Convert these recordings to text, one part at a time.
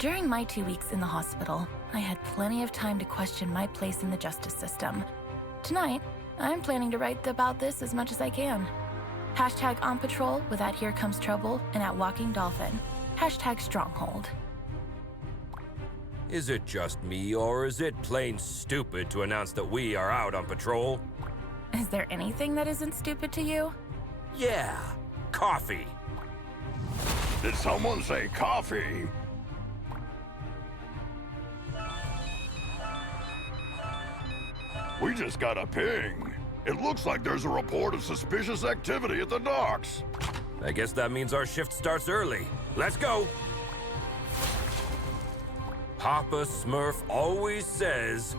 During my 2 weeks in the hospital, I had plenty of time to question my place in the justice system. Tonight, I'm planning to write about this as much as I can. Hashtag on patrol with at Here Comes Trouble and at Walking Dolphin. Hashtag Stronghold. Is it just me, or is it plain stupid to announce that we are out on patrol? Is there anything that isn't stupid to you? Yeah, coffee. Did someone say coffee? We just got a ping. It looks like there's a report of suspicious activity at the docks. I guess that means our shift starts early. Let's go! Papa Smurf always says...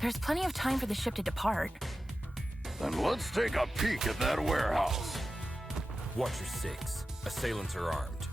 There's plenty of time for the ship to depart. Then let's take a peek at that warehouse. Watch your six. Assailants are armed.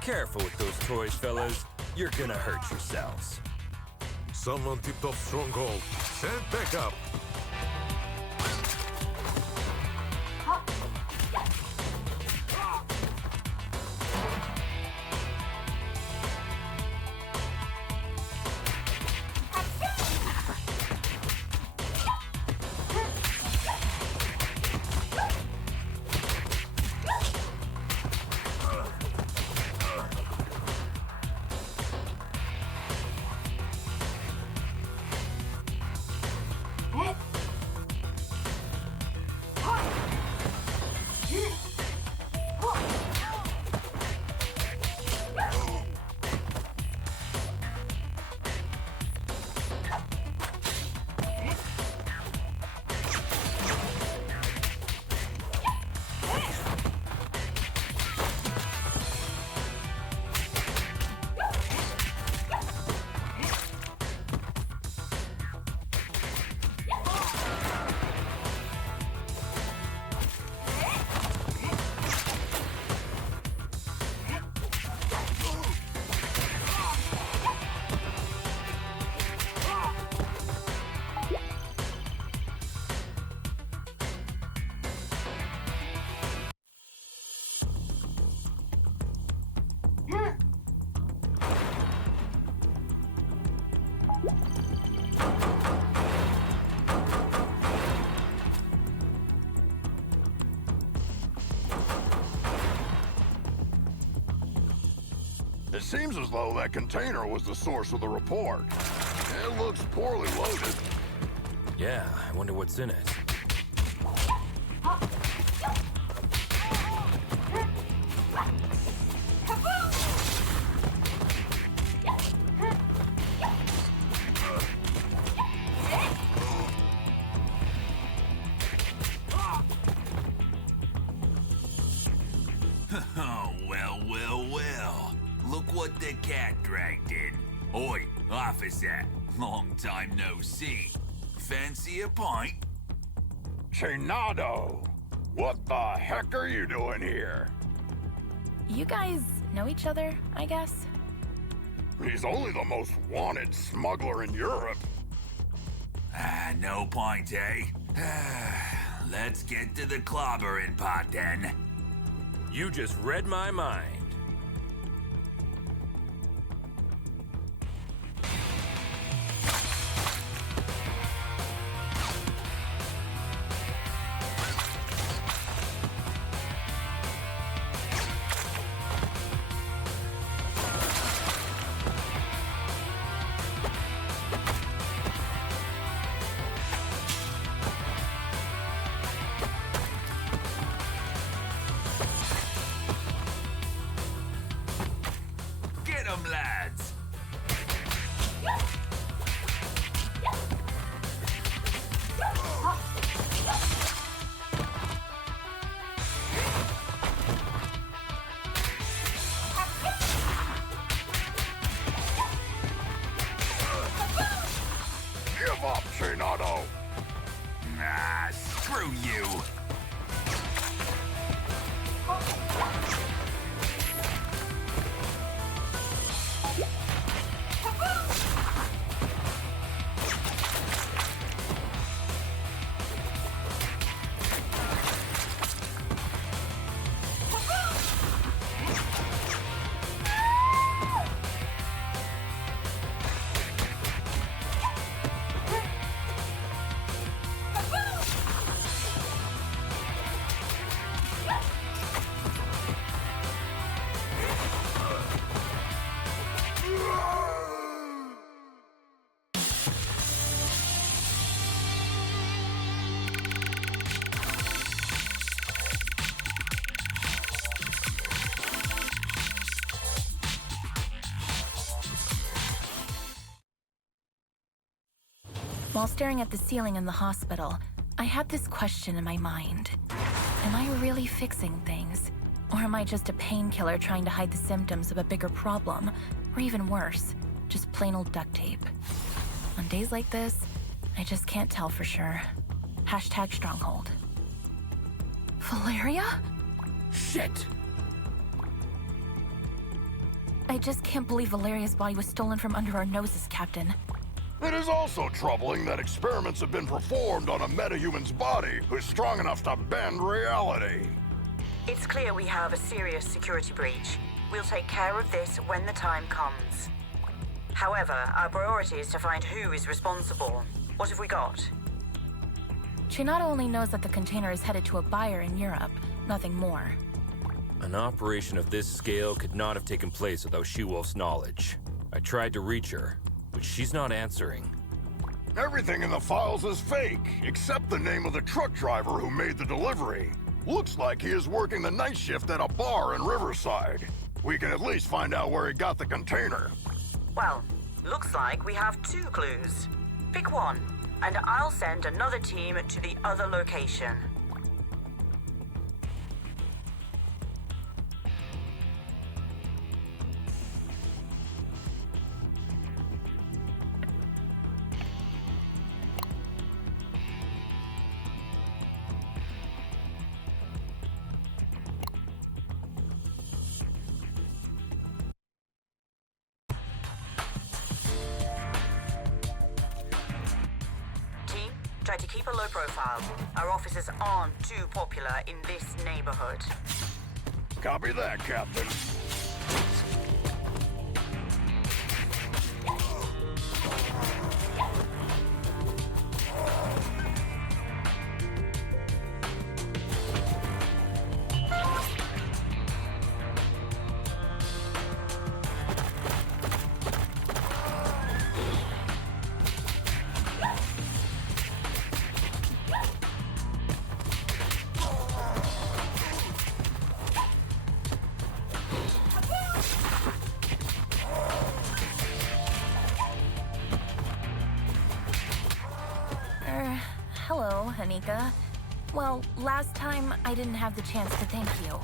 Careful with those toys, fellas. You're gonna hurt yourselves. Someone tipped off Stronghold. Send backup. It seems as though that container was the source of the report. It looks poorly loaded. Yeah, I wonder what's in it. Oh, well. Look what the cat dragged in. Oi, officer. Long time no see. Fancy a pint? Chainado! What the heck are you doing here? You guys know each other, I guess? He's only the most wanted smuggler in Europe. No point, eh? Let's get to the clobbering pot, then. You just read my mind. Get 'em, lads! Give up, Chainado! Ah, screw you! While staring at the ceiling in the hospital, I had this question in my mind. Am I really fixing things? Or am I just a painkiller trying to hide the symptoms of a bigger problem? Or even worse, just plain old duct tape. On days like this, I just can't tell for sure. Hashtag Stronghold. Valeria? Shit! I just can't believe Valeria's body was stolen from under our noses, Captain. It is also troubling that experiments have been performed on a metahuman's body who's strong enough to bend reality. It's clear we have a serious security breach. We'll take care of this when the time comes. However, our priority is to find who is responsible. What have we got? Chainado only knows that the container is headed to a buyer in Europe, nothing more. An operation of this scale could not have taken place without She-Wolf's knowledge. I tried to reach her, but she's not answering. Everything in the files is fake, except the name of the truck driver who made the delivery. Looks like he is working the night shift at a bar in Riverside. We can at least find out where he got the container. Well, looks like we have 2 clues. Pick one, and I'll send another team to the other location. Try to keep a low profile. Our officers aren't too popular in this neighborhood. Copy that, Captain. Hello, Anika. Well, last time I didn't have the chance to thank you.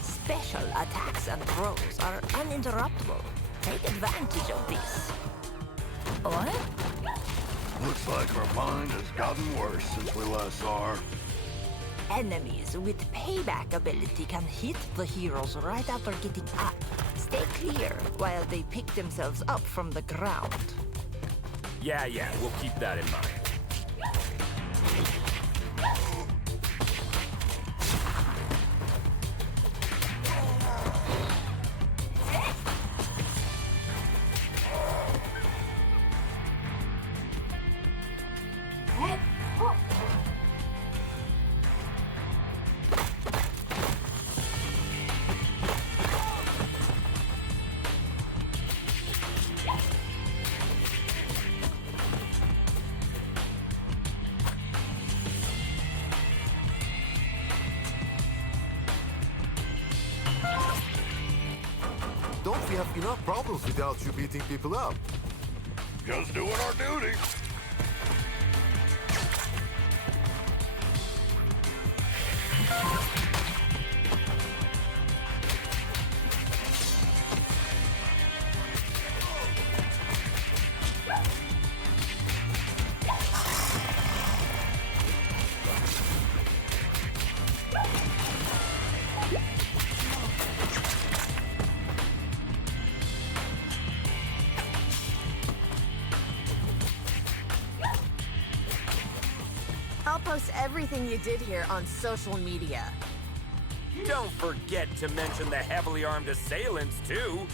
Special attacks and throws are uninterruptible. Take advantage of this. What? Looks like our bind has gotten worse since we last saw her. Enemies with payback ability can hit the heroes right after getting up. Stay clear while they pick themselves up from the ground. Yeah, we'll keep that in mind. Don't we have enough problems without you beating people up? Just doing our duty. I'll post everything you did here on social media. Don't forget to mention the heavily armed assailants, too.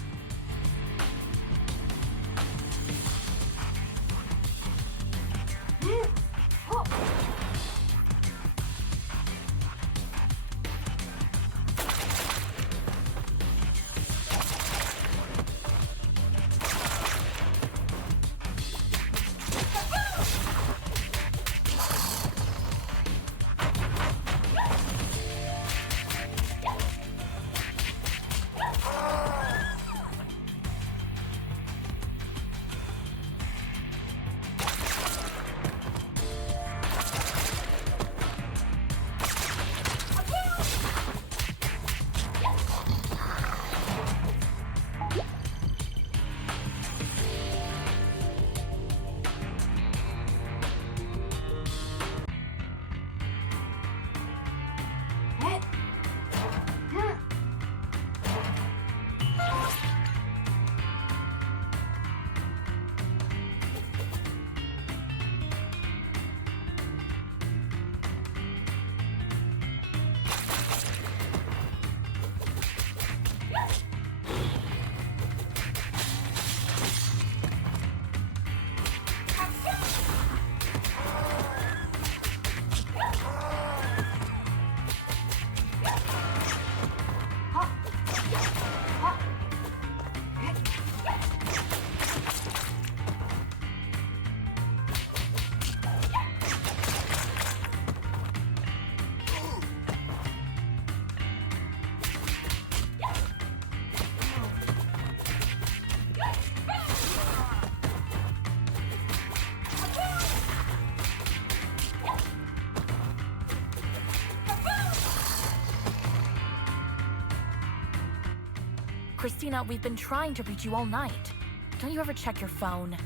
Christina, we've been trying to reach you all night. Don't you ever check your phone?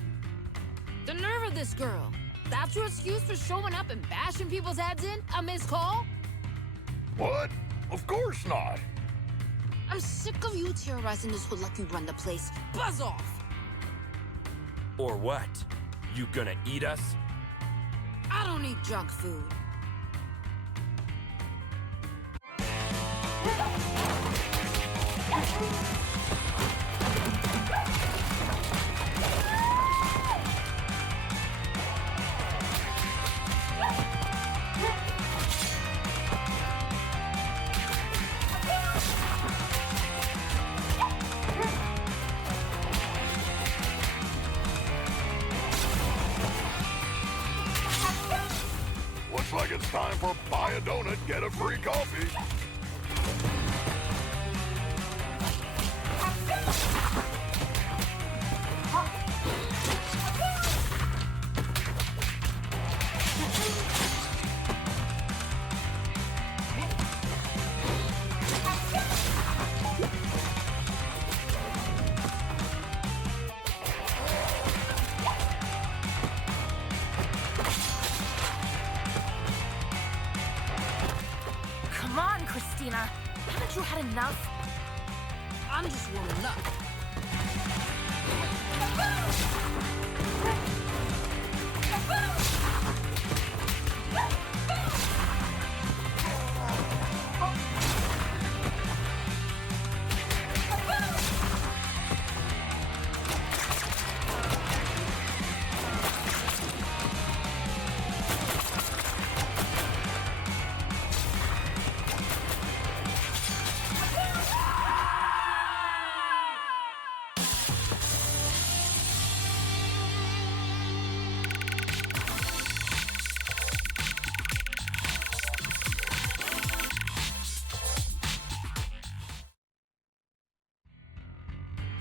The nerve of this girl. That's your excuse for showing up and bashing people's heads in? A missed call? What? Of course not. I'm sick of you terrorizing this hood like you run the place. Buzz off! Or what? You gonna eat us? I don't eat junk food. Looks like it's time for buy a donut, get a free coffee. you had enough? I'm just warming up.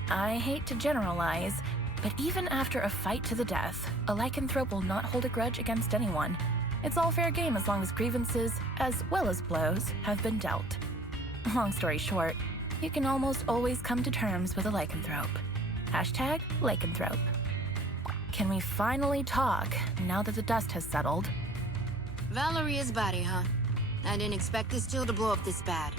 I hate to generalize, but even after a fight to the death, a lycanthrope will not hold a grudge against anyone. It's all fair game as long as grievances, as well as blows, have been dealt. Long story short, you can almost always come to terms with a lycanthrope. Hashtag lycanthrope. Can we finally talk now that the dust has settled? Valeria's body, huh? I didn't expect this deal to blow up this bad.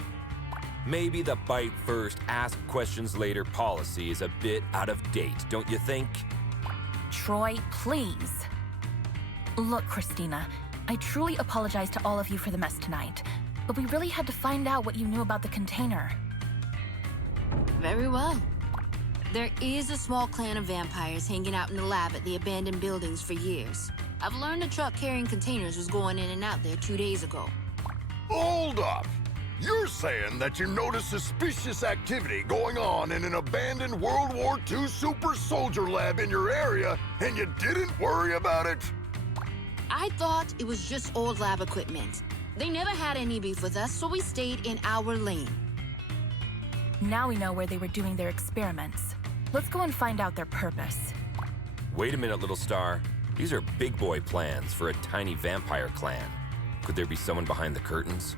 Maybe the bite first, ask questions later policy is a bit out of date, don't you think? Troy, please. Look, Christina, I truly apologize to all of you for the mess tonight, but we really had to find out what you knew about the container. Very well. There is a small clan of vampires hanging out in the lab at the abandoned buildings for years. I've learned a truck carrying containers was going in and out there 2 days ago. Hold up! You're saying that you noticed suspicious activity going on in an abandoned World War II super soldier lab in your area, and you didn't worry about it? I thought it was just old lab equipment. They never had any beef with us, so we stayed in our lane. Now we know where they were doing their experiments. Let's go and find out their purpose. Wait a minute, little star. These are big boy plans for a tiny vampire clan. Could there be someone behind the curtains?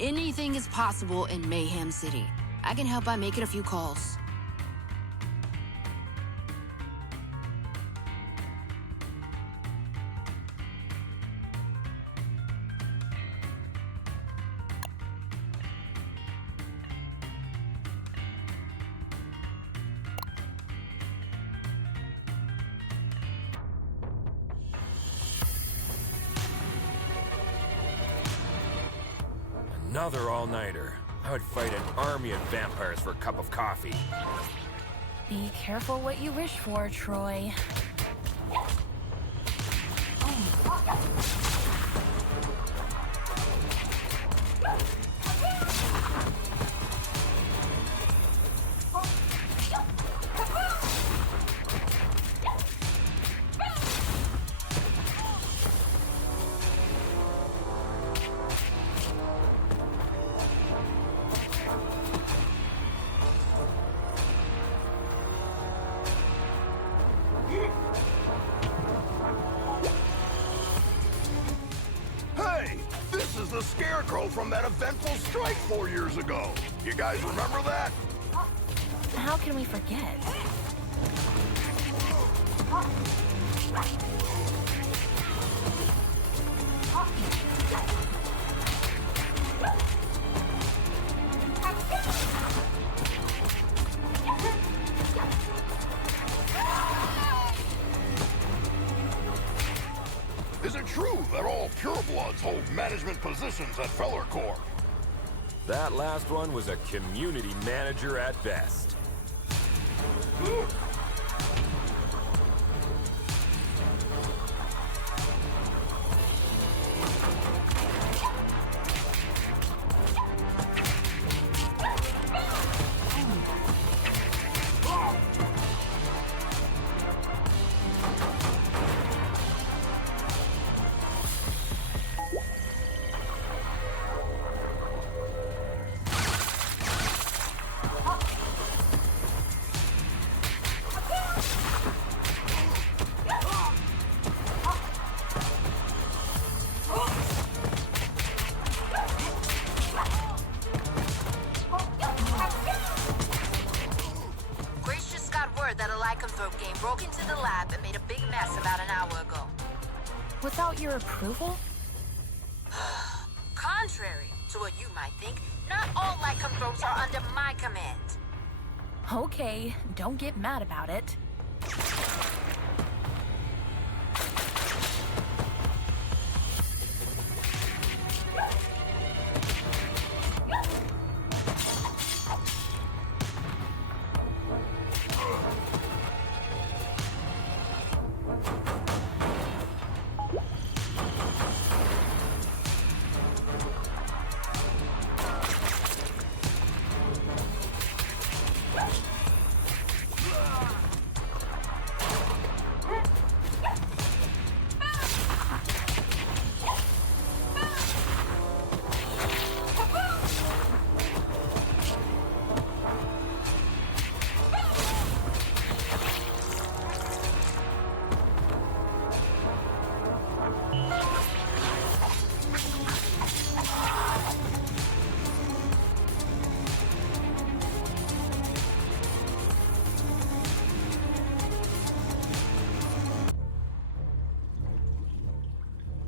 Anything is possible in Mayhem City. I can help by making a few calls. Another all-nighter. I would fight an army of vampires for a cup of coffee. Be careful what you wish for, Troy. Hey, this is the Scarecrow from that eventful strike 4 years ago. You guys remember that? How can we forget? Is it true that all purebloods hold management positions at Feller Corps? That last one was a community manager at best. That a lycanthrope game broke into the lab and made a big mess about an hour ago. Without your approval? Contrary to what you might think, Not all lycanthropes are under my command. Okay, don't get mad about it.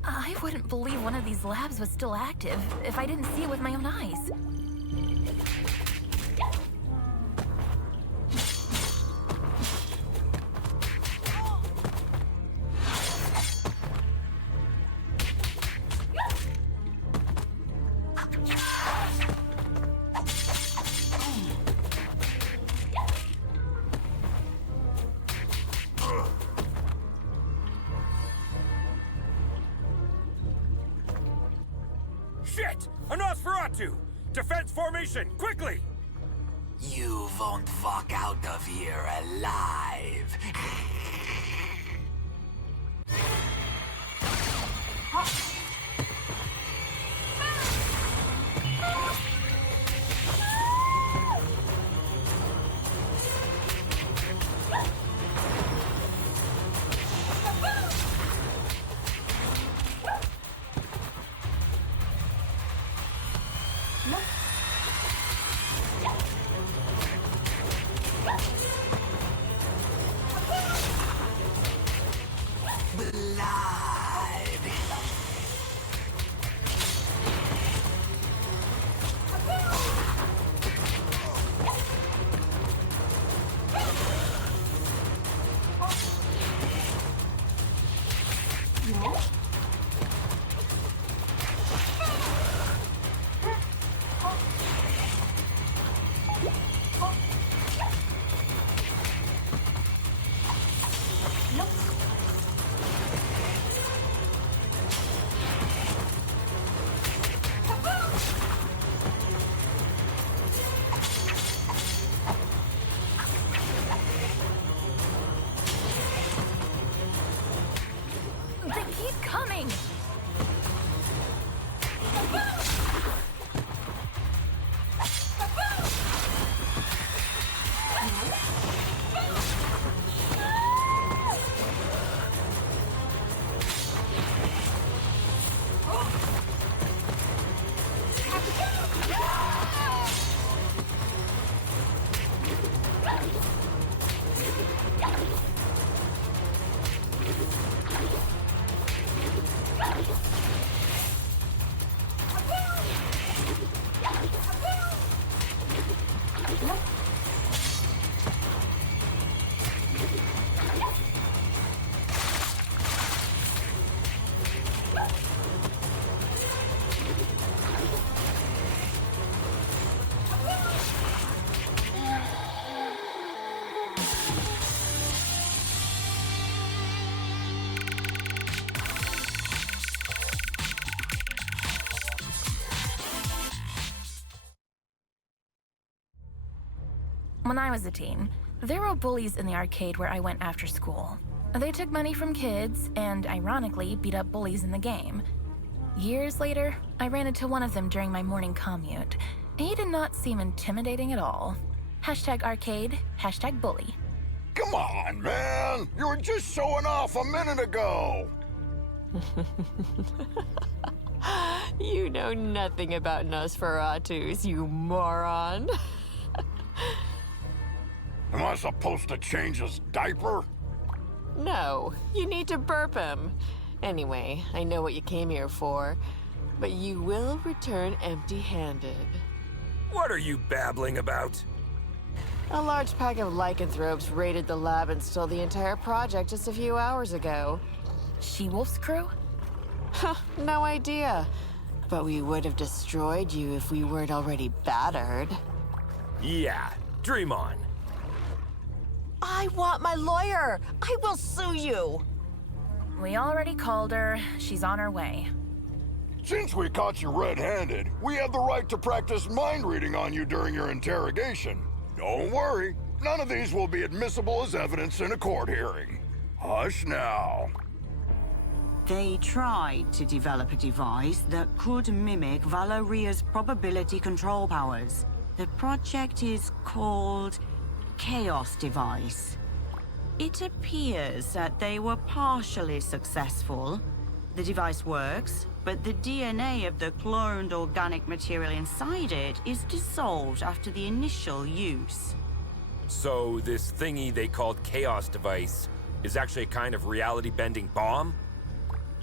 I wouldn't believe one of these labs was still active if I didn't see it with my own eyes. Shit! A Nosferatu! Defense formation, quickly! You won't walk out of here alive. They keep coming! When I was a teen, there were bullies in the arcade where I went after school. They took money from kids and, ironically, beat up bullies in the game. Years later, I ran into one of them during my morning commute. He did not seem intimidating at all. #arcade, #bully. Come on, man! You were just showing off a minute ago! You know nothing about Nosferatus, you moron. Am I supposed to change his diaper? No, you need to burp him. Anyway, I know what you came here for, but you will return empty-handed. What are you babbling about? A large pack of lycanthropes raided the lab and stole the entire project just a few hours ago. She-Wolf's crew? Huh, no idea. But we would have destroyed you if we weren't already battered. Yeah, dream on. I want my lawyer! I will sue you! We already called her. She's on her way. Since we caught you red-handed, we have the right to practice mind reading on you during your interrogation. Don't worry, none of these will be admissible as evidence in a court hearing. Hush now. They tried to develop a device that could mimic Valeria's probability control powers. The project is called Chaos Device. It appears that they were partially successful. The device works, but the DNA of the cloned organic material inside it is dissolved after the initial use. So this thingy they called Chaos Device is actually a kind of reality-bending bomb?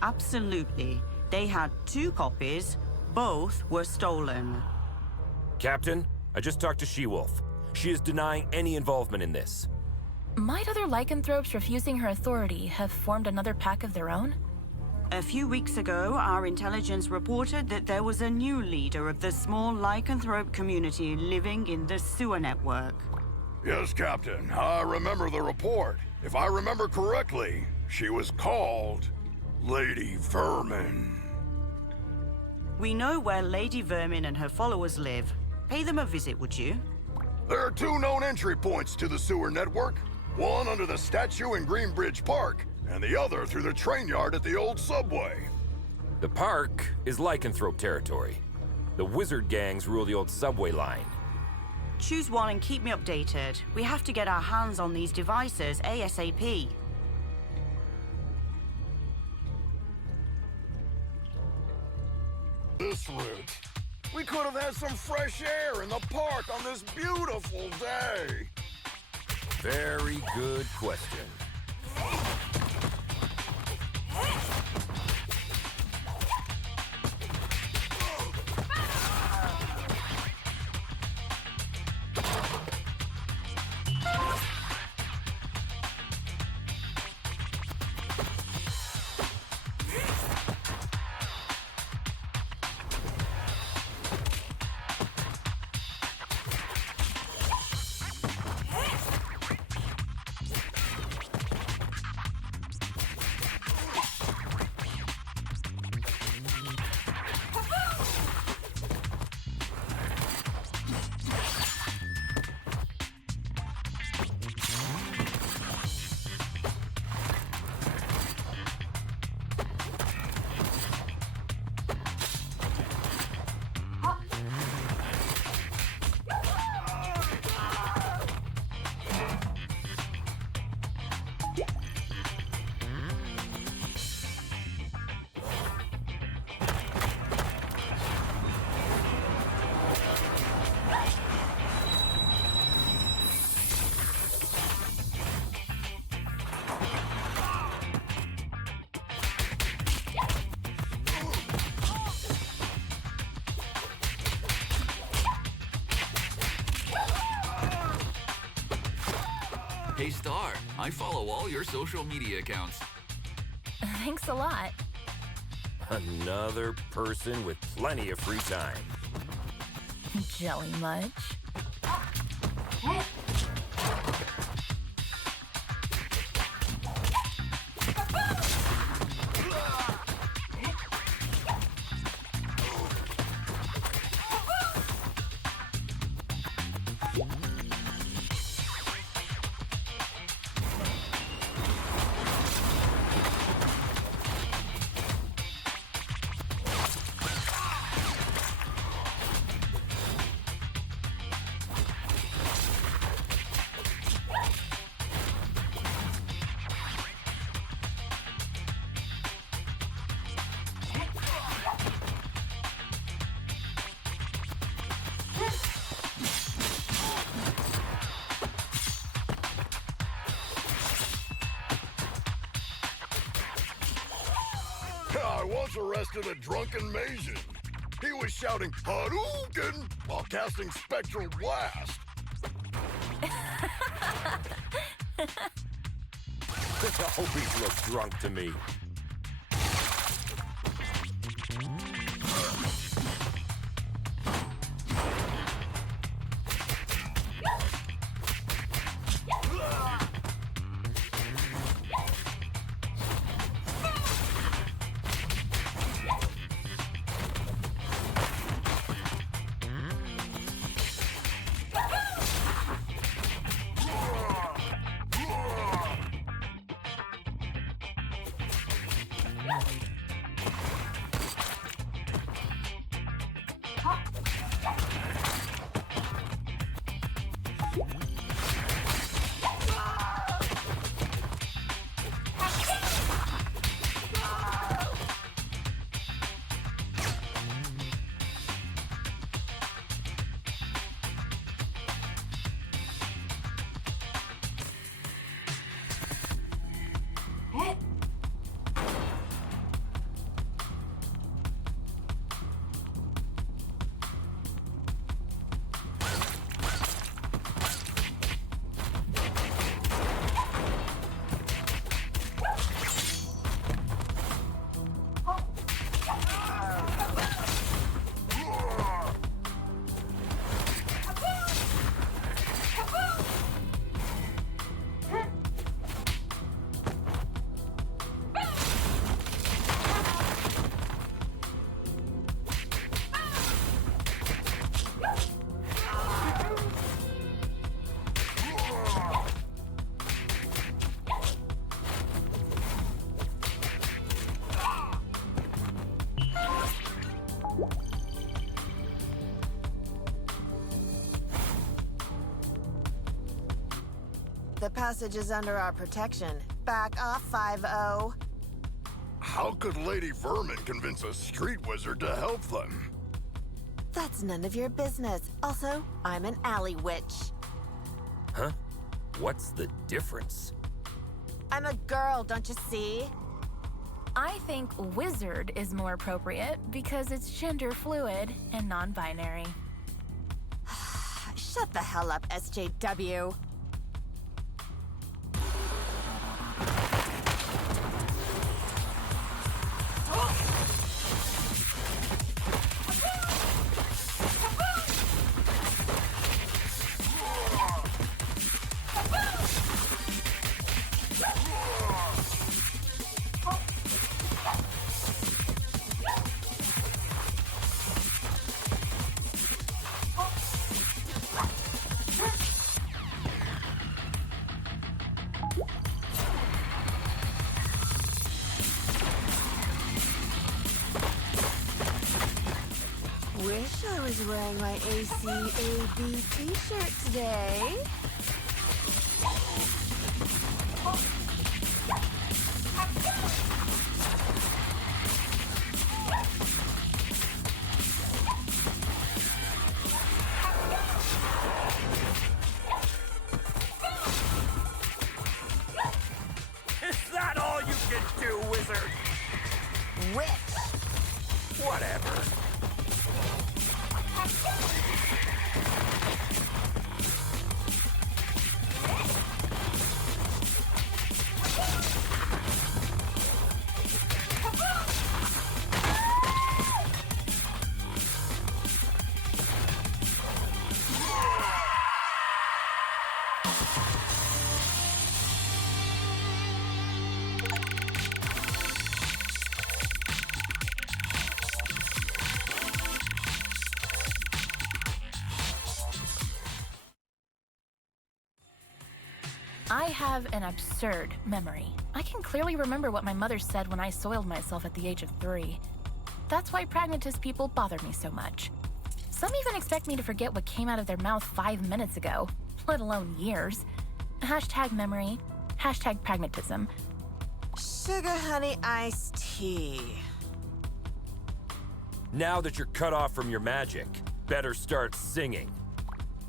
Absolutely. They had 2 copies. Both were stolen. Captain, I just talked to She-Wolf. She is denying any involvement in this. Might other lycanthropes refusing her authority have formed another pack of their own? A few weeks ago, our intelligence reported that there was a new leader of the small lycanthrope community living in the sewer network. Yes, Captain, I remember the report. If I remember correctly, she was called Lady Vermin. We know where Lady Vermin and her followers live. Pay them a visit, would you? There are 2 known entry points to the sewer network. One under the statue in Greenbridge Park, and the other through the train yard at the old subway. The park is lycanthrope territory. The wizard gangs rule the old subway line. Choose one and keep me updated. We have to get our hands on these devices ASAP. This route. We could have had some fresh air in the park on this beautiful day. Very good question. Hey Star, I follow all your social media accounts. Thanks a lot. Another person with plenty of free time. Jelly much? I once arrested a drunken Maysian. He was shouting Hadouken while casting Spectral Blast. Always look drunk to me. The passage is under our protection. Back off, 5-0. How could Lady Vermin convince a street wizard to help them? That's none of your business. Also, I'm an alley witch. Huh? What's the difference? I'm a girl, don't you see? I think wizard is more appropriate because it's gender fluid and non-binary. Shut the hell up, SJW. Wish I was wearing my ACAB t-shirt today. Is that all you can do, wizard? Witch! Whatever. I have an absurd memory. I can clearly remember what my mother said when I soiled myself at the age of 3. That's why pragmatist people bother me so much. Some even expect me to forget what came out of their mouth 5 minutes ago, let alone years. Hashtag memory, hashtag pragmatism. Sugar honey iced tea. Now that you're cut off from your magic, better start singing.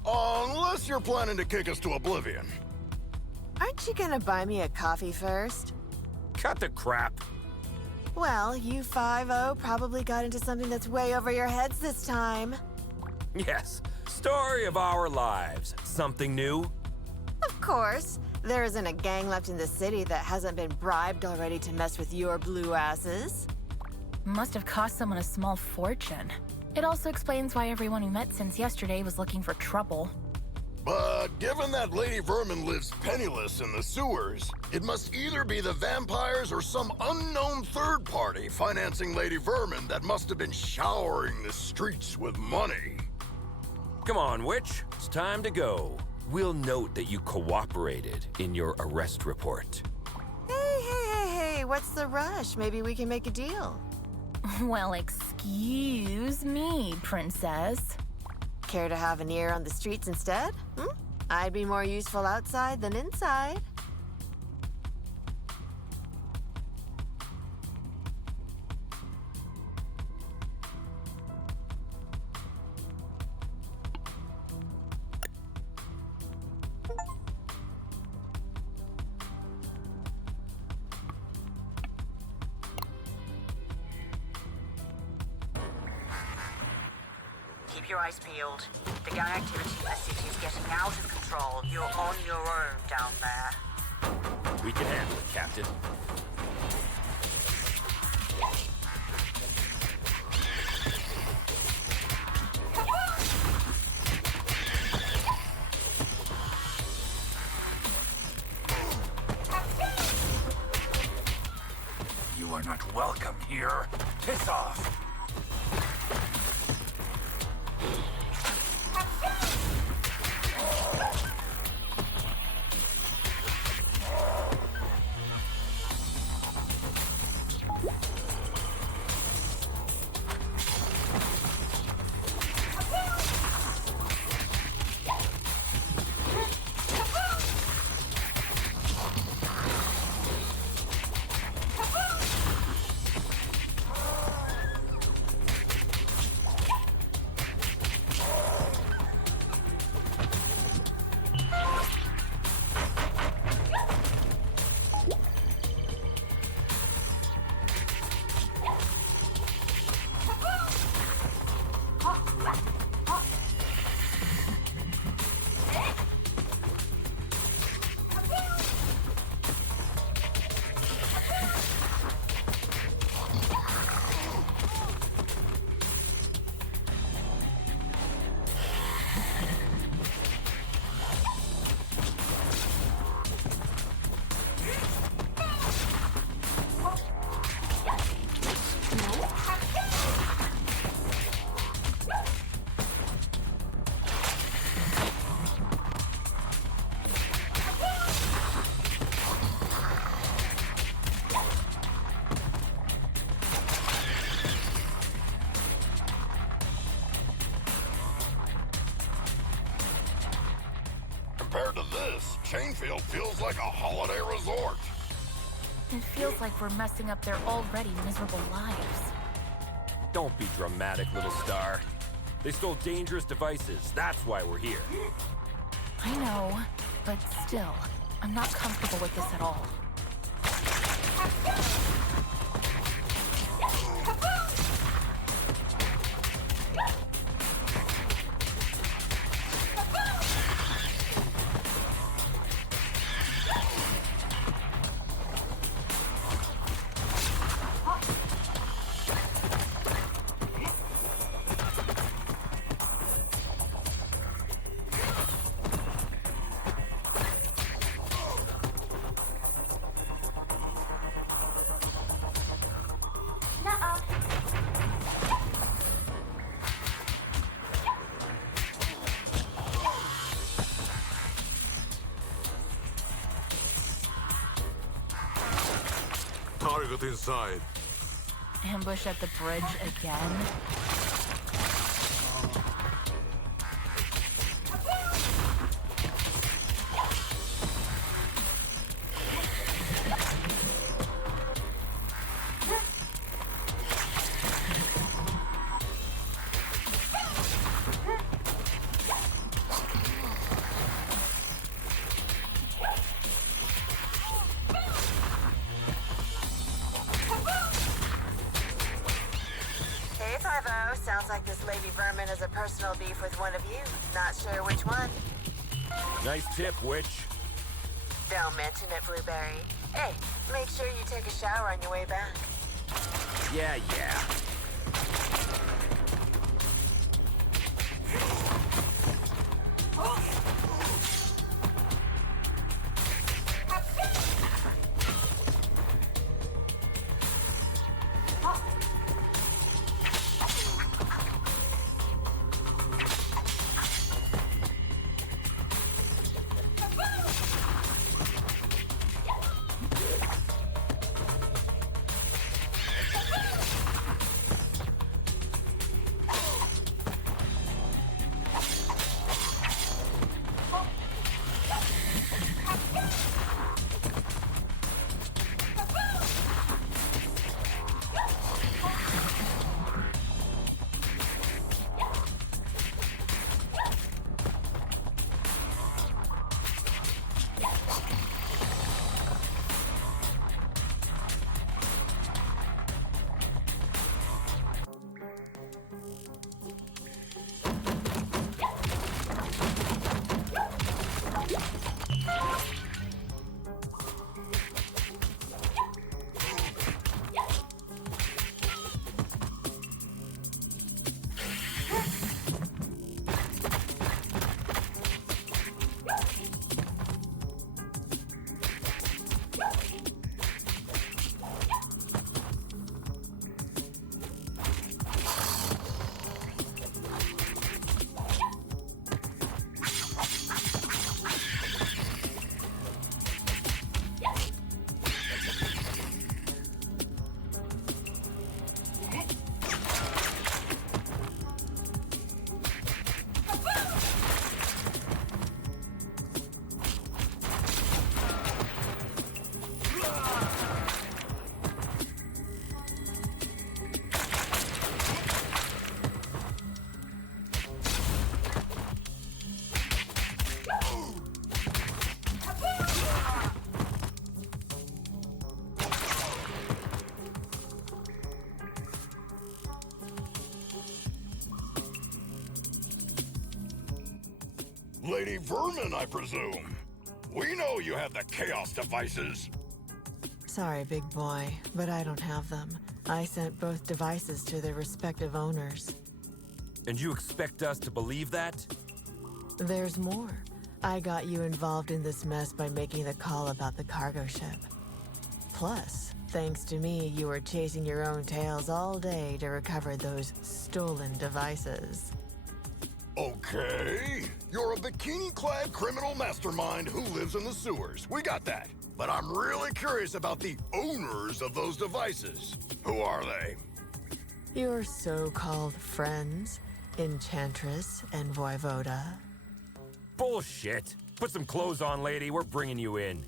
Unless you're planning to kick us to oblivion. Aren't you gonna buy me a coffee first? Cut the crap. Well, you 5-0 probably got into something that's way over your heads this time. Yes, story of our lives. Something new? Of course. There isn't a gang left in the city that hasn't been bribed already to mess with your blue asses. Must have cost someone a small fortune. It also explains why everyone we met since yesterday was looking for trouble. But given that Lady Vermin lives penniless in the sewers, it must either be the vampires or some unknown third party financing Lady Vermin that must have been showering the streets with money. Come on, witch. It's time to go. We'll note that you cooperated in your arrest report. Hey, what's the rush? Maybe we can make a deal. Well, excuse me, princess. Care to have an ear on the streets instead? I'd be more useful outside than inside. Keep your eyes peeled. The gang activity in the city is getting out of control. You're on your own down there. We can handle it, Captain. You are not welcome here. Piss off. Compared to this, Chainfield feels like a holiday resort. It feels like we're messing up their already miserable lives. Don't be dramatic, little star. They stole dangerous devices. That's why we're here. I know, but still, I'm not comfortable with this at all. Target inside. Ambush at the bridge again? like this Lady Vermin has a personal beef with one of you. Not sure which one. Nice tip, witch. Don't mention it, Blueberry. Hey, make sure you take a shower on your way back. Yeah. Lady Vermin, I presume. We know you have the Chaos devices. Sorry, big boy, but I don't have them. I sent both devices to their respective owners. And you expect us to believe that? There's more. I got you involved in this mess by making the call about the cargo ship. Plus, thanks to me, you were chasing your own tails all day to recover those stolen devices. Okay. You're a bikini-clad criminal mastermind who lives in the sewers. We got that. But I'm really curious about the owners of those devices. Who are they? Your so-called friends, Enchantress and Voivoda. Bullshit. Put some clothes on, lady. We're bringing you in.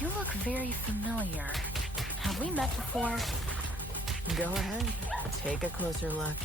You look very familiar. Have we met before? Go ahead. Take a closer look.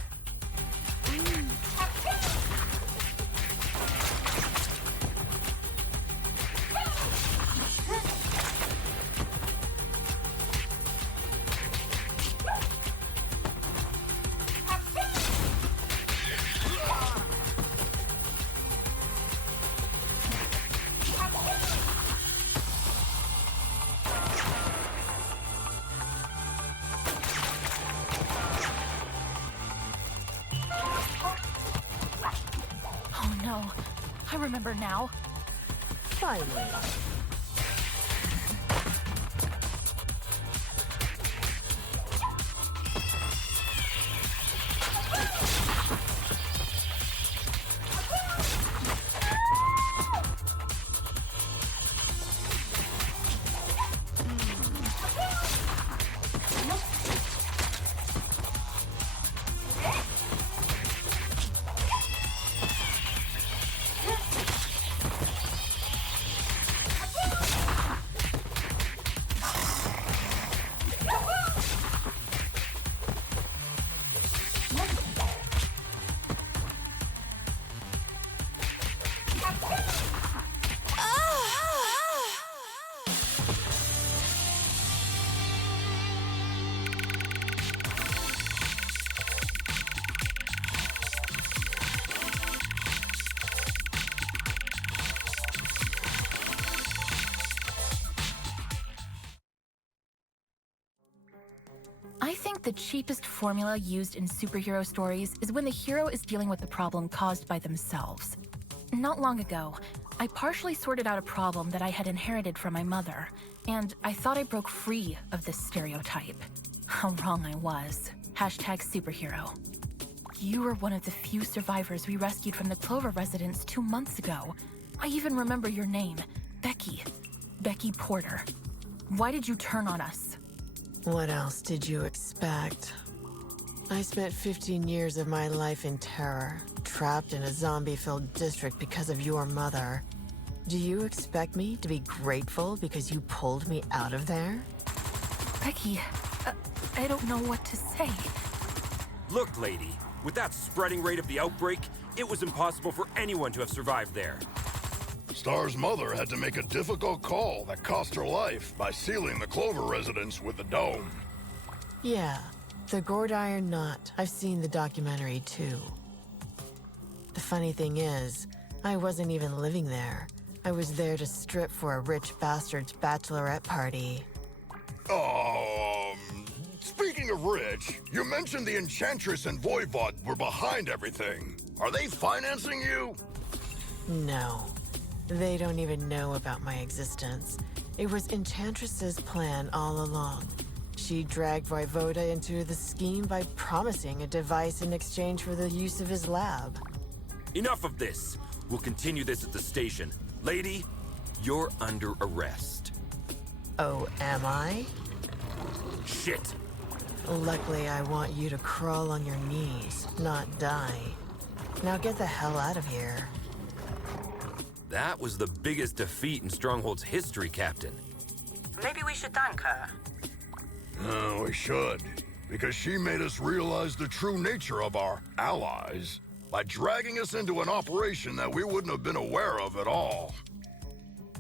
I remember now. Finally. I think the cheapest formula used in superhero stories is when the hero is dealing with the problem caused by themselves. Not long ago, I partially sorted out a problem that I had inherited from my mother, and I thought I broke free of this stereotype. How wrong I was. #superhero. You were one of the few survivors we rescued from the Clover residence 2 months ago. I even remember your name, Becky. Becky Porter. Why did you turn on us? What else did you expect? I spent 15 years of my life in terror, trapped in a zombie-filled district because of your mother. Do you expect me to be grateful because you pulled me out of there? Becky, I don't know what to say. Look, lady, with that spreading rate of the outbreak, it was impossible for anyone to have survived there. Star's mother had to make a difficult call that cost her life by sealing the Clover residence with the dome. Yeah, the gourd iron knot. I've seen the documentary too. The funny thing is, I wasn't even living there. I was there to strip for a rich bastard's bachelorette party. Speaking of rich, you mentioned the Enchantress and Voivod were behind everything. Are they financing you? No. They don't even know about my existence. It was Enchantress's plan all along. She dragged Voivoda into the scheme by promising a device in exchange for the use of his lab. Enough of this. We'll continue this at the station. Lady, you're under arrest. Oh, am I? Shit. Luckily, I want you to crawl on your knees, not die. Now get the hell out of here. That was the biggest defeat in Stronghold's history, Captain. Maybe we should thank her. We should. Because she made us realize the true nature of our allies by dragging us into an operation that we wouldn't have been aware of at all.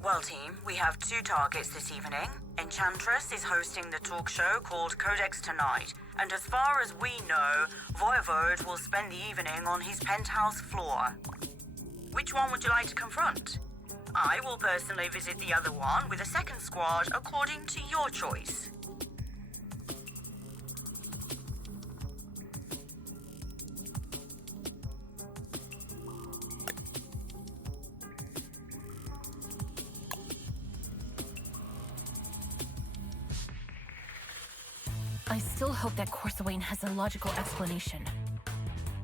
Well, team, we have 2 targets this evening. Enchantress is hosting the talk show called Codex tonight, and as far as we know, Voivod will spend the evening on his penthouse floor. Which one would you like to confront? I will personally visit the other one with a second squad according to your choice. I still hope that Corsawane has a logical explanation.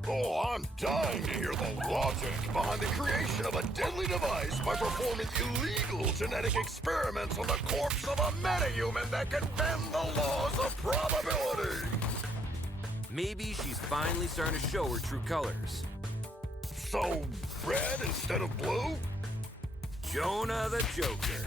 Oh, I'm dying to hear the logic behind the creation of a deadly device by performing illegal genetic experiments on the corpse of a metahuman that can bend the laws of probability. Maybe she's finally starting to show her true colors. So, red instead of blue? Jonah the Joker.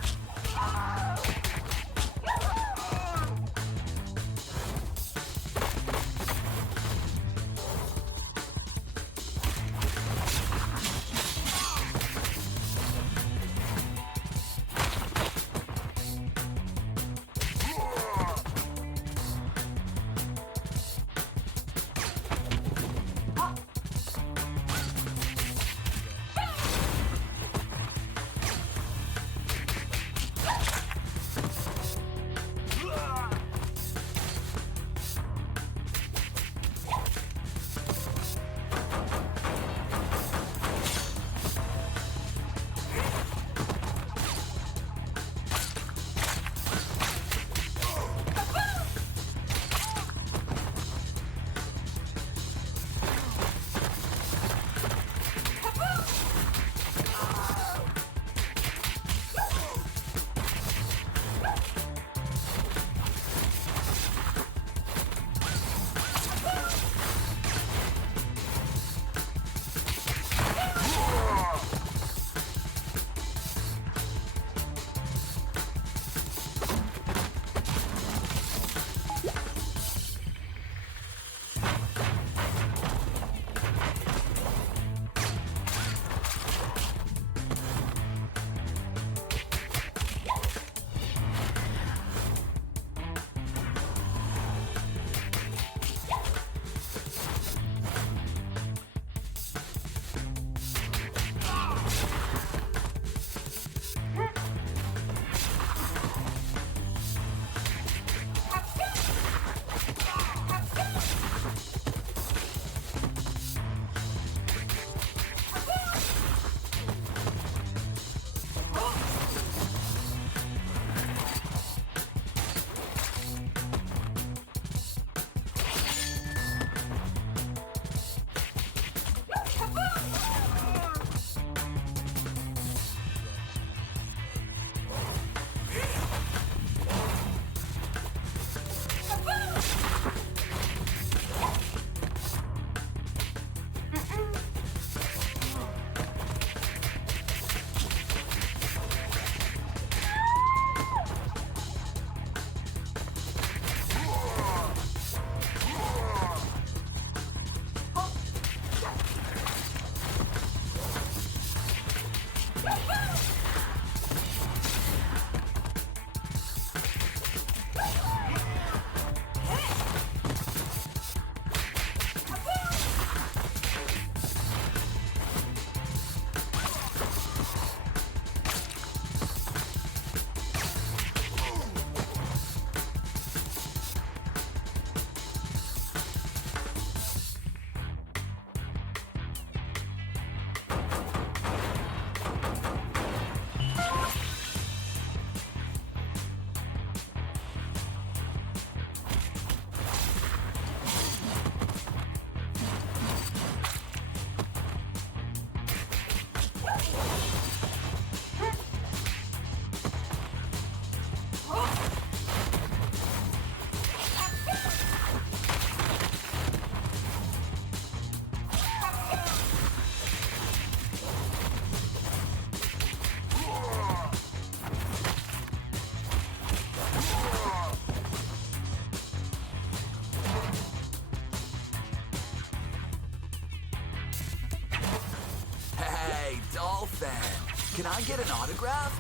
fan. Can I get an autograph?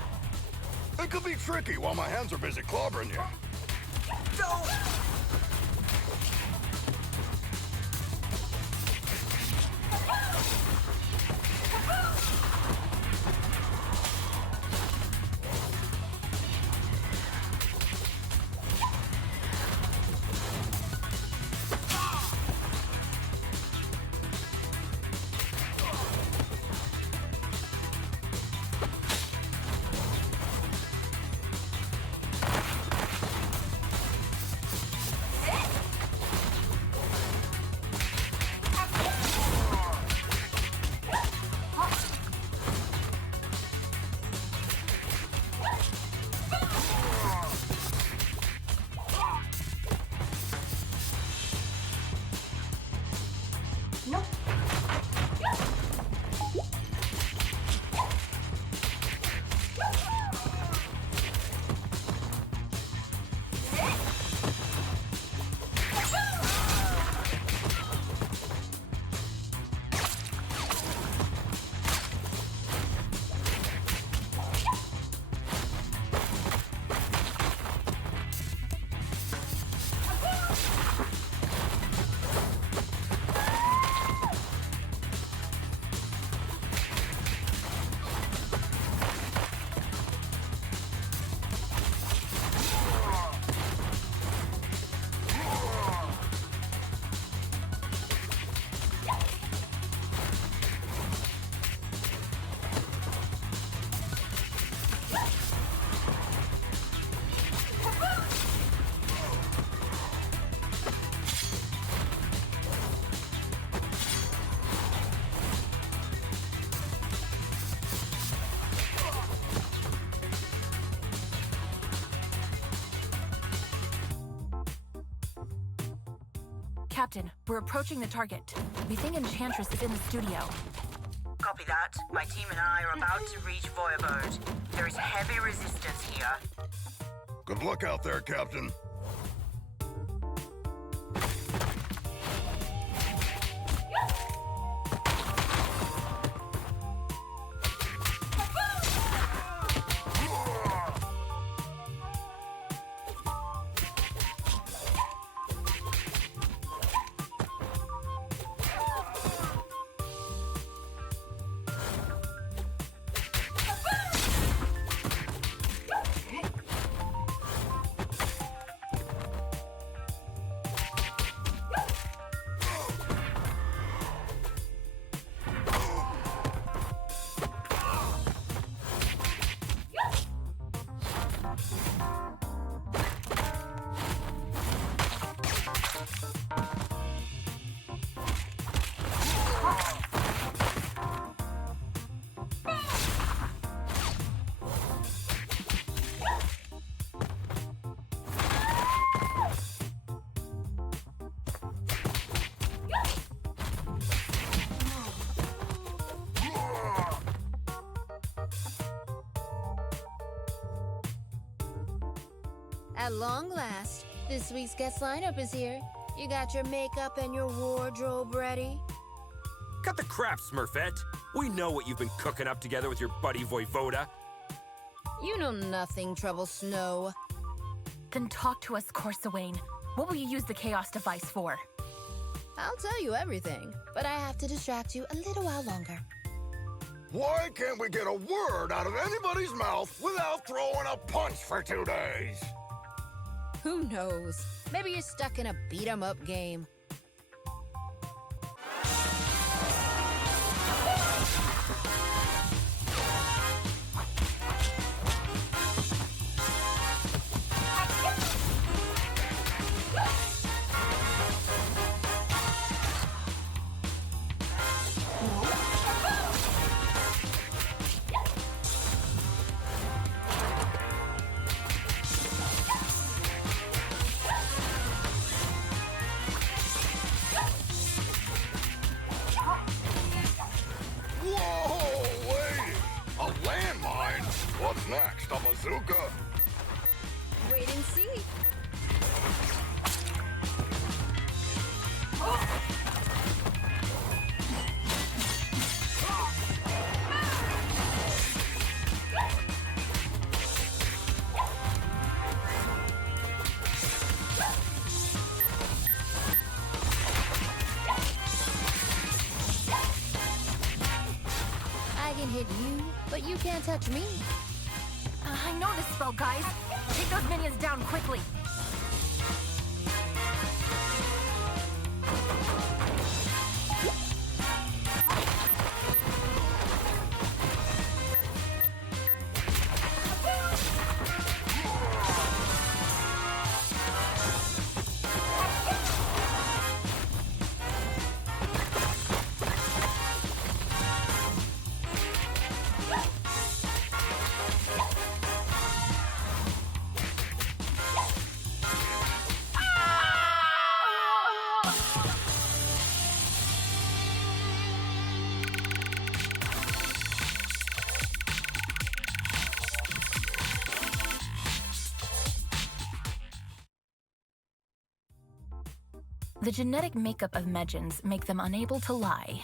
It could be tricky while my hands are busy clobbering you. Don't! Captain, we're approaching the target. We think Enchantress is in the studio. Copy that. My team and I are about to reach Voivode. There is heavy resistance here. Good luck out there, Captain. At long last, this week's guest lineup is here. You got your makeup and your wardrobe ready? Cut the crap, Smurfette. We know what you've been cooking up together with your buddy Voivoda. You know nothing, Trouble Snow. Then talk to us, Corsawane. What will you use the Chaos device for? I'll tell you everything, but I have to distract you a little while longer. Why can't we get a word out of anybody's mouth without throwing a punch for 2 days? Who knows? Maybe you're stuck in a beat-em-up game. What's next, a bazooka? Wait and see. but you can't touch me. I know this spell, guys. Take those minions down quickly. The genetic makeup of Medjans make them unable to lie.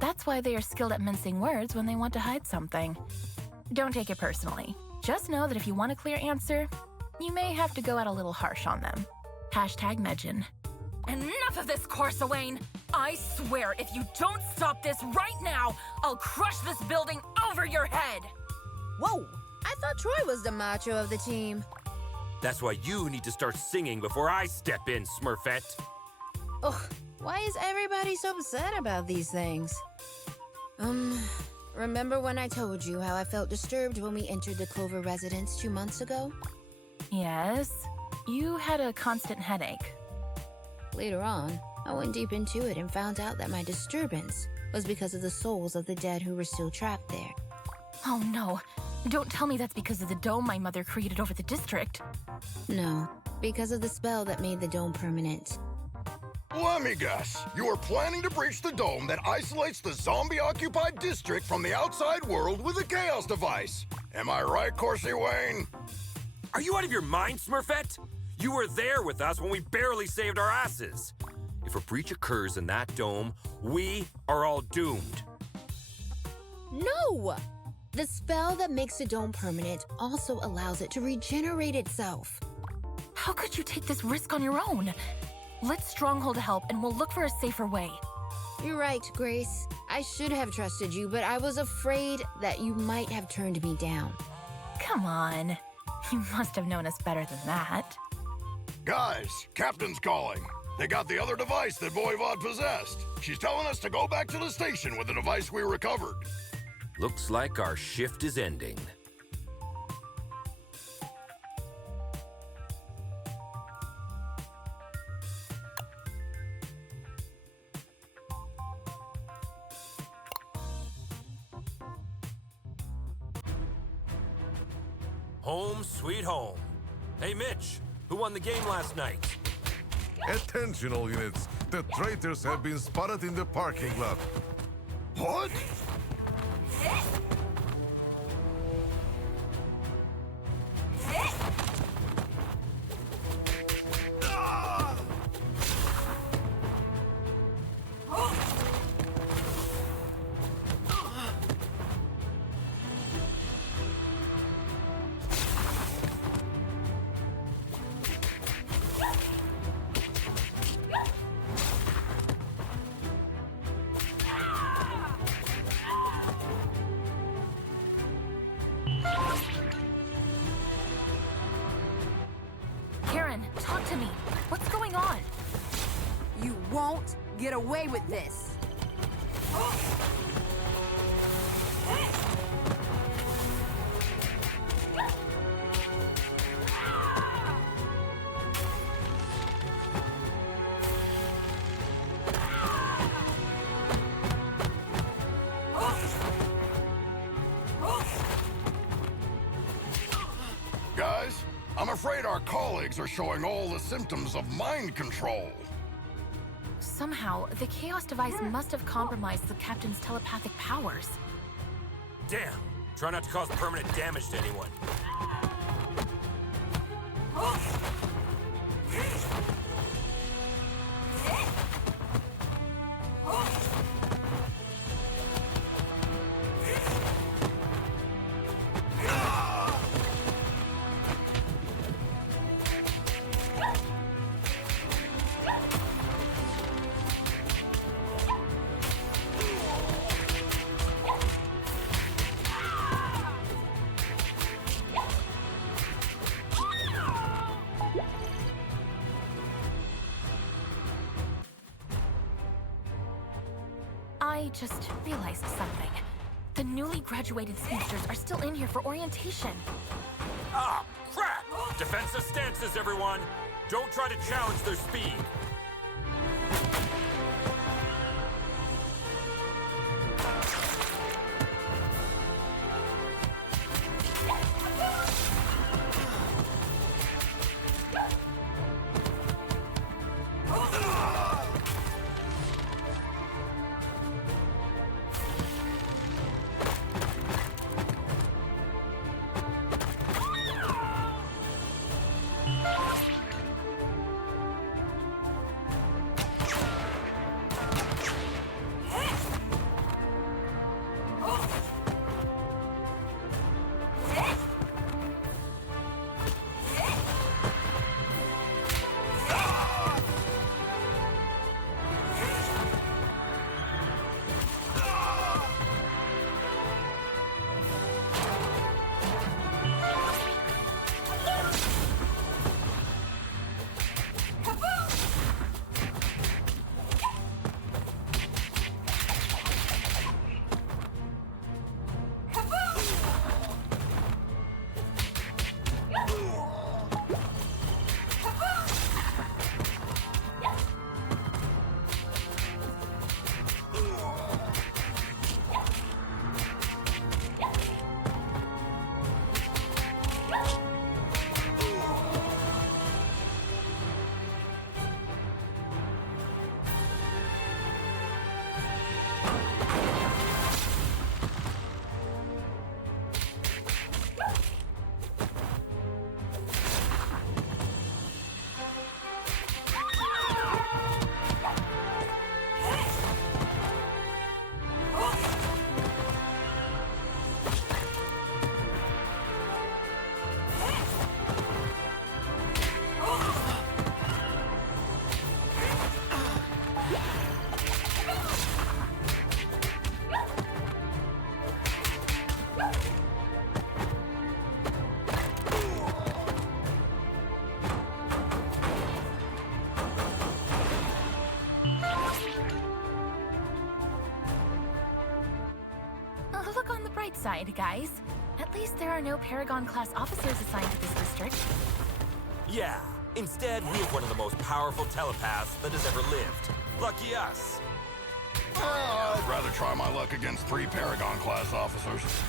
That's why they are skilled at mincing words when they want to hide something. Don't take it personally. Just know that if you want a clear answer, you may have to go out a little harsh on them. Hashtag Medjan. Enough of this, Corsawane! I swear, if you don't stop this right now, I'll crush this building over your head! Whoa! I thought Troy was the macho of the team. That's why you need to start singing before I step in, Smurfette. Ugh, why is everybody so upset about these things? Remember when I told you how I felt disturbed when we entered the Clover residence 2 months ago? Yes, you had a constant headache. Later on, I went deep into it and found out that my disturbance was because of the souls of the dead who were still trapped there. Oh no, don't tell me that's because of the dome my mother created over the district. No, because of the spell that made the dome permanent. Let me guess. You are planning to breach the dome that isolates the zombie-occupied district from the outside world with a chaos device. Am I right, Corsi Wayne? Are you out of your mind, Smurfette? You were there with us when we barely saved our asses. If a breach occurs in that dome, we are all doomed. No! The spell that makes the dome permanent also allows it to regenerate itself. How could you take this risk on your own? Let Stronghold help and we'll look for a safer way. You're right, Grace. I should have trusted you, but I was afraid that you might have turned me down. Come on. You must have known us better than that. Guys, Captain's calling. They got the other device that Voivod possessed. She's telling us to go back to the station with the device we recovered. Looks like our shift is ending. Home sweet home. Hey, Mitch, who won the game last night? Attention, all units. The traitors have been spotted in the parking lot. What? Karen, talk to me. What's going on? You won't get away with this. Guys, I'm afraid our colleagues are showing all the symptoms of mind control. Somehow, the Chaos device must have compromised the Captain's telepathic powers. Damn! Try not to cause permanent damage to anyone. just realized something. The newly graduated speedsters are still in here for orientation. Ah, crap! Defensive stances, everyone! Don't try to challenge their speed. Look on the bright side, guys. At least there are no Paragon-class officers assigned to this district. Yeah, instead we have one of the most powerful telepaths that has ever lived. Lucky us. I'd rather try my luck against 3 Paragon-class officers.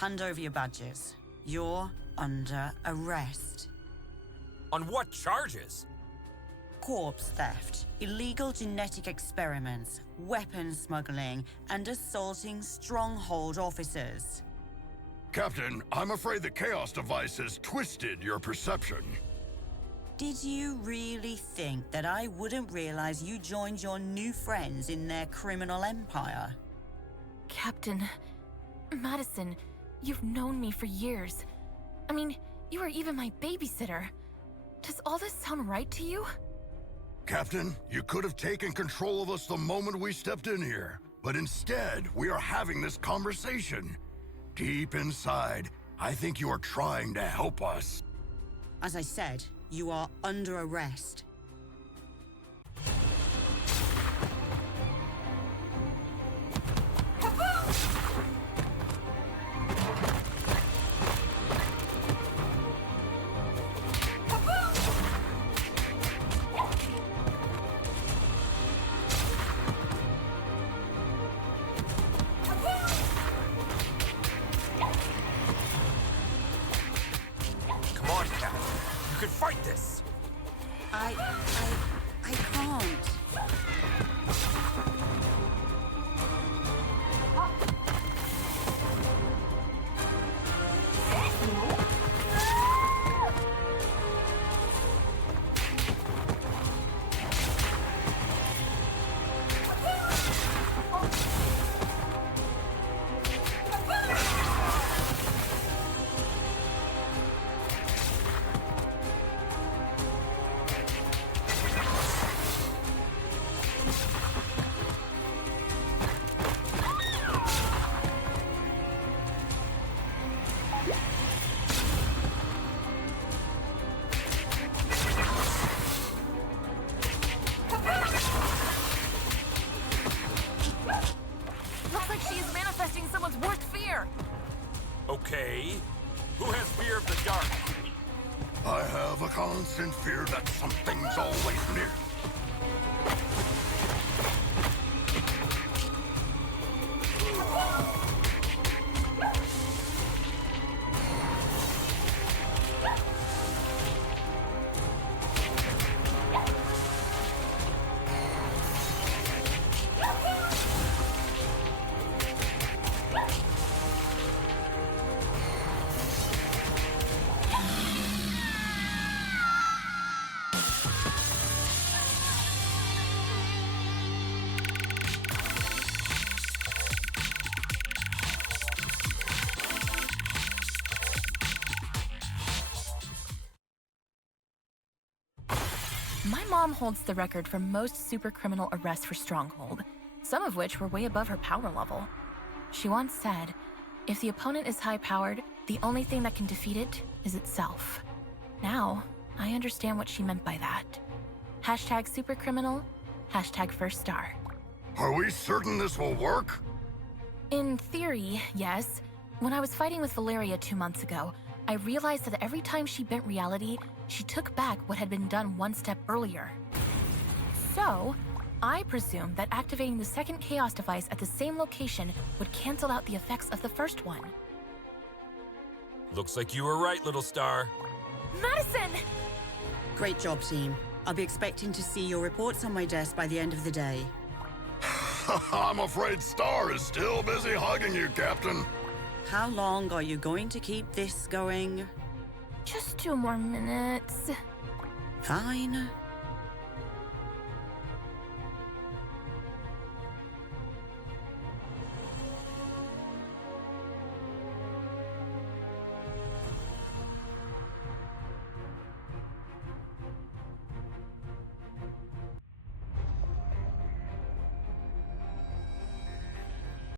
Hand over your badges. You're under arrest. On what charges? Corpse theft, illegal genetic experiments, weapon smuggling, and assaulting Stronghold officers. Captain, I'm afraid the Chaos device has twisted your perception. Did you really think that I wouldn't realize you joined your new friends in their criminal empire? Captain, Madison, you've known me for years. I mean, you were even my babysitter. Does all this sound right to you? Captain, you could have taken control of us the moment we stepped in here. But instead, we are having this conversation. Deep inside, I think you are trying to help us. As I said, you are under arrest. Come on, Captain. You can fight this. I can't. Looks like she is manifesting someone's worst fear. Okay. Who has fear of the dark? I have a constant fear that something's always near. My mom holds the record for most super criminal arrests for Stronghold, some of which were way above her power level. She once said, if the opponent is high-powered, the only thing that can defeat it is itself. Now, I understand what she meant by that. Hashtag supercriminal, hashtag first star. Are we certain this will work? In theory, yes. When I was fighting with Valeria 2 months ago, I realized that every time she bent reality, she took back what had been done one step earlier. So, I presume that activating the second Chaos device at the same location would cancel out the effects of the first one. Looks like you were right, little star. Madison! Great job, team. I'll be expecting to see your reports on my desk by the end of the day. I'm afraid Star is still busy hugging you, Captain. How long are you going to keep this going? Just 2 more minutes. Fine.